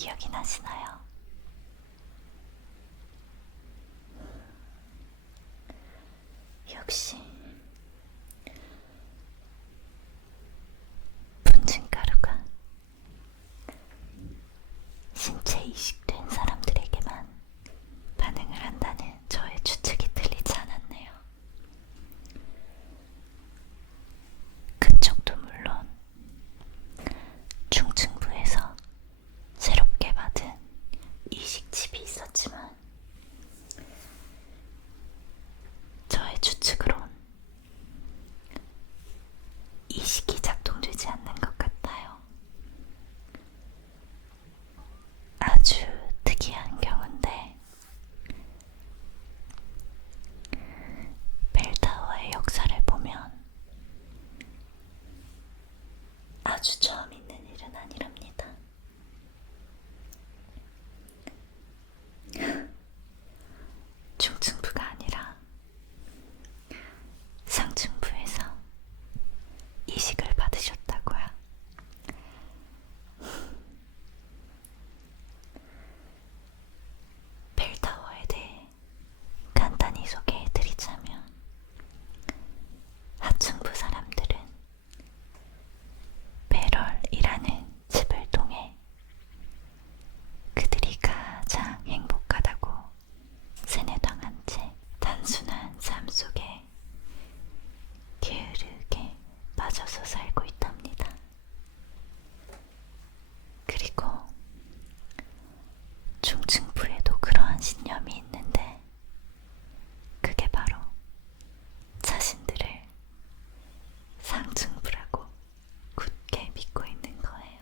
기억이 나시나요? 역시 분진가루가 신체 이식된 사람들에게만 반응을 한다는 저의 추측이 틀리지 않았네요. 그쪽도 물론 중층부에서 새롭게 받은 이식칩이 있었지만 저의 추측으론 이식이 작동되지 않는 것 같아요. 아주 특이한 경우인데 벨타워의 역사를 보면 아주 처음 있는 일은 아니랍니다. 중층부가 아니라 상층부에서 이식을 받으셨다고요? 벨타워에 대해 간단히 소개해드리자면 하층부 사람들은 배럴이라는 집을 통해 그들이 가장 행복하다고 세뇌당한 채 단순한 삶 속에 게으르게 빠져서 살고 있답니다. 그리고 중층부에도 그러한 신념이 있는데 그게 바로 자신들을 상층부라고 굳게 믿고 있는 거예요.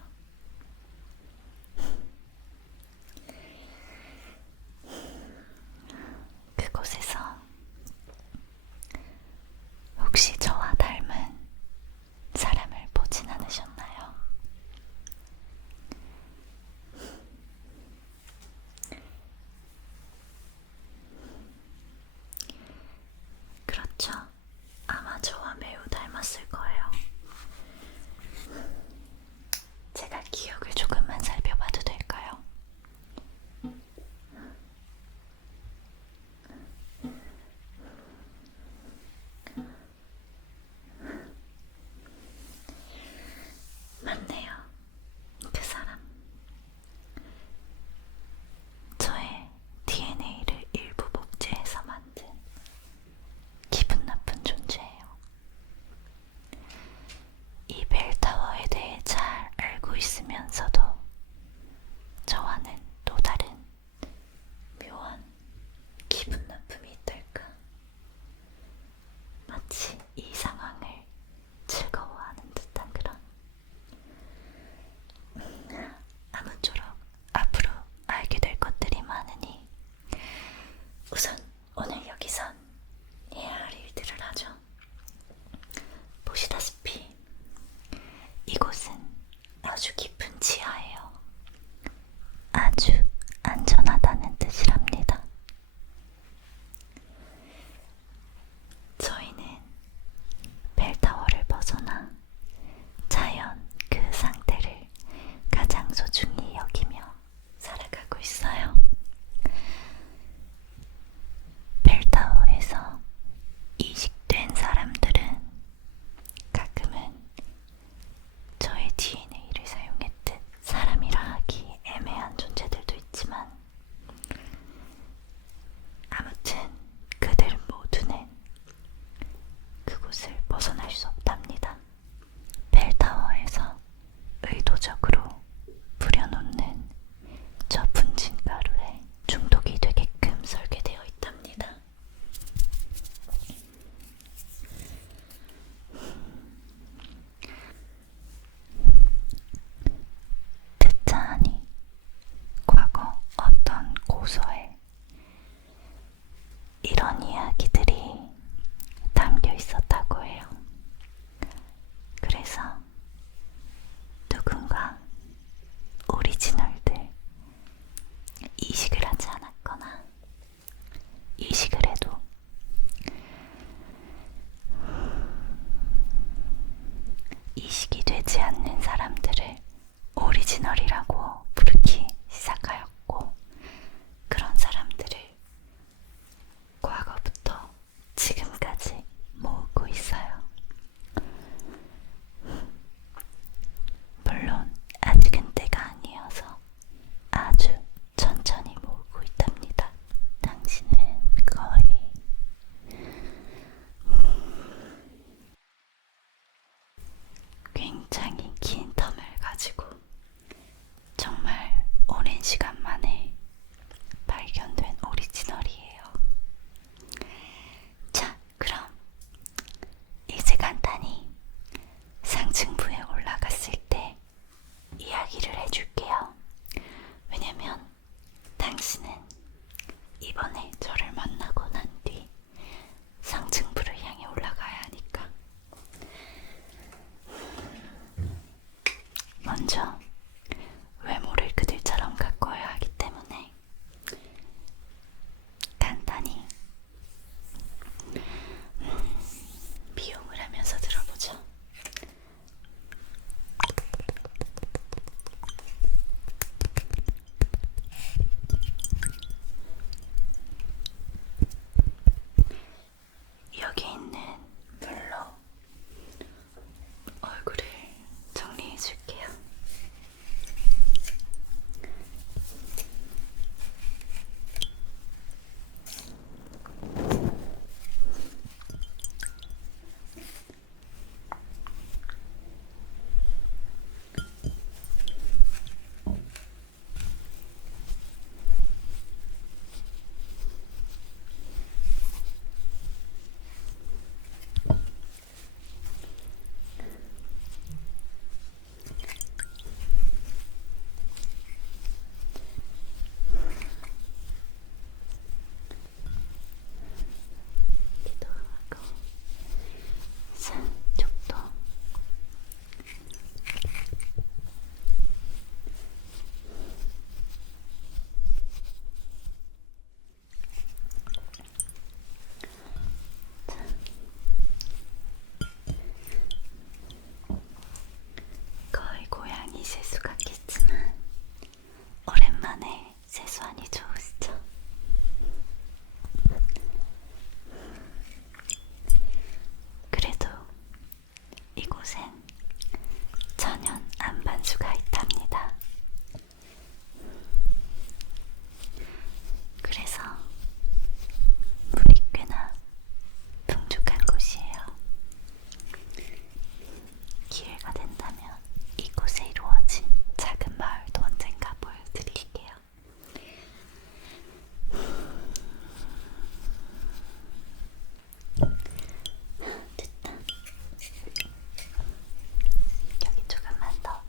그곳에서 혹시 저와 닮은 사람을 보진 않으셨나요? 그렇죠. 아마 저와 매우 닮았을 거예요. 제가 기억을 조금만 살펴봐도 될까요? 오랜 시간 만에 발견된 오리지널이에요. 자, 그럼 이제 간단히 상층부에 올라갔을 때 이야기를 해줄게요. 왜냐면 당신은 이번에 저를 만나고 난 뒤 상층부를 향해 올라가야 하니까. 먼저 외모를 그들처럼 가꿔야 하기 때문에 간단히 비용을 하면서 들어보죠. 여기 있는 물로 얼굴을 정리해 줄게요. 기도하고 산쪽도 거의 고양이 세수 같겠지만 오랜만에 세수하니 좋으시죠? 그래도 이곳엔 천연 안반수가 있답니다. 그래서 물이 꽤나 풍족한 곳이에요. 기회가 된다면 이곳에 이루어진 작은 마을도 언젠가 보여드릴게요. 됐다. 여기 조금만 더.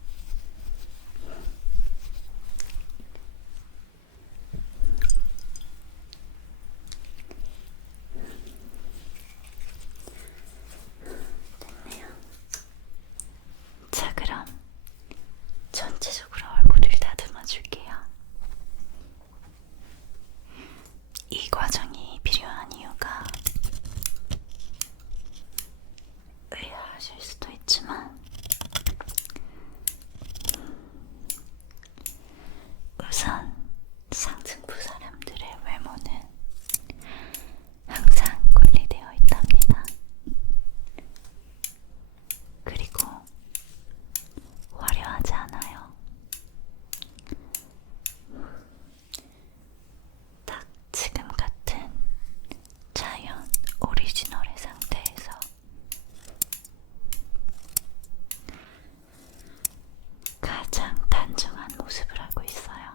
됐네요. 자, 그럼 전체적으로 얼굴을 다듬어 줄게요. 이 과정이 필요한 이유가 의아하실 수도 있지만 우선 상층부 사람들의 외모는 항상 분리되어 있답니다. 그리고 화려하지 않아요. 딱 지금 같은 자연 오리지널의 상태에서 가장 단정한 모습을 하고 있어요.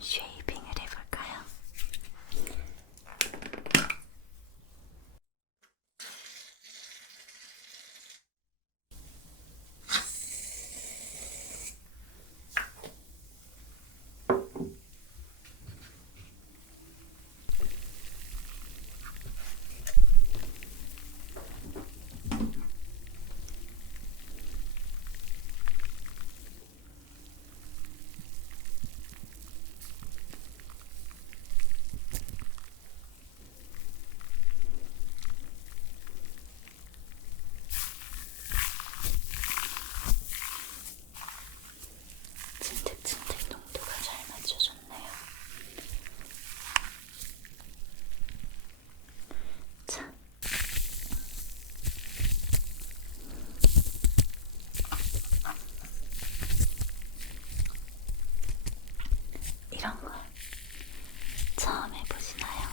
쉐이빙을 해볼까요? 찐득찐득 농도가 잘 맞춰졌네요. 자, 이런 걸 처음 해보시나요?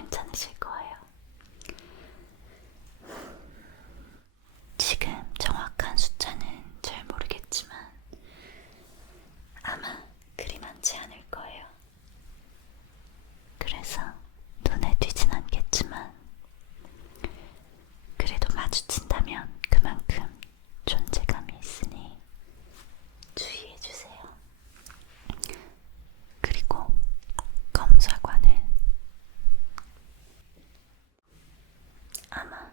괜찮으실 거예요. 지금 정확한 숫자는 잘 모르겠지만 아마 그리 많지 않을 거예요. 그래서 눈에 띄진 않겠지만 그래도 마주친다면 그만큼 존재감이 있으니 주의해주세요. 그리고 검사관은 아마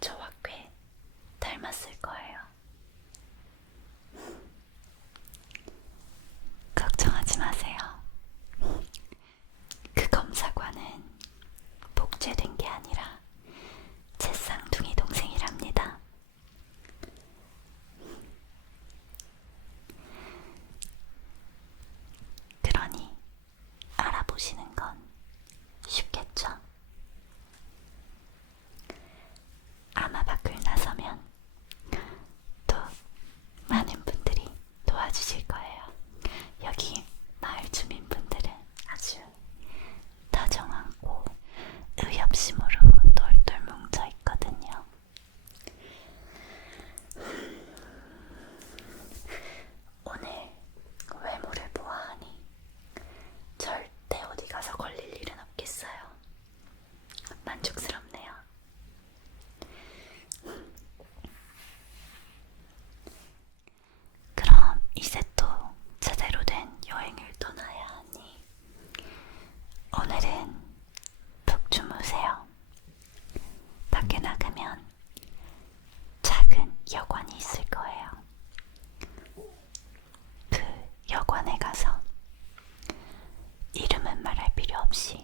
저와 꽤 닮았을 거예요. 걱정하지 마세요. 그 검사관은 복제된 게 아니라 제 쌍둥이 동생이랍니다. 그러니 알아보시는 건 쉽겠죠? 아마 밖을 나서면 또 많은 분들이 도와주실 거예요. 여기 마을 주민분들은 아주 다정하고 의협심으로 똘똘 뭉쳐 있거든요. 오늘 외모를 보아하니 절대 어디 가서 걸릴 일은 없겠어요. 만족스럽네요. 그럼 이제 또 제대로 된 여행을 떠나야 하니 오늘은 푹 주무세요. 밖에 나가면 작은 여관이 있을 거예요. 그 여관에 가서 이름은 말할 필요 없이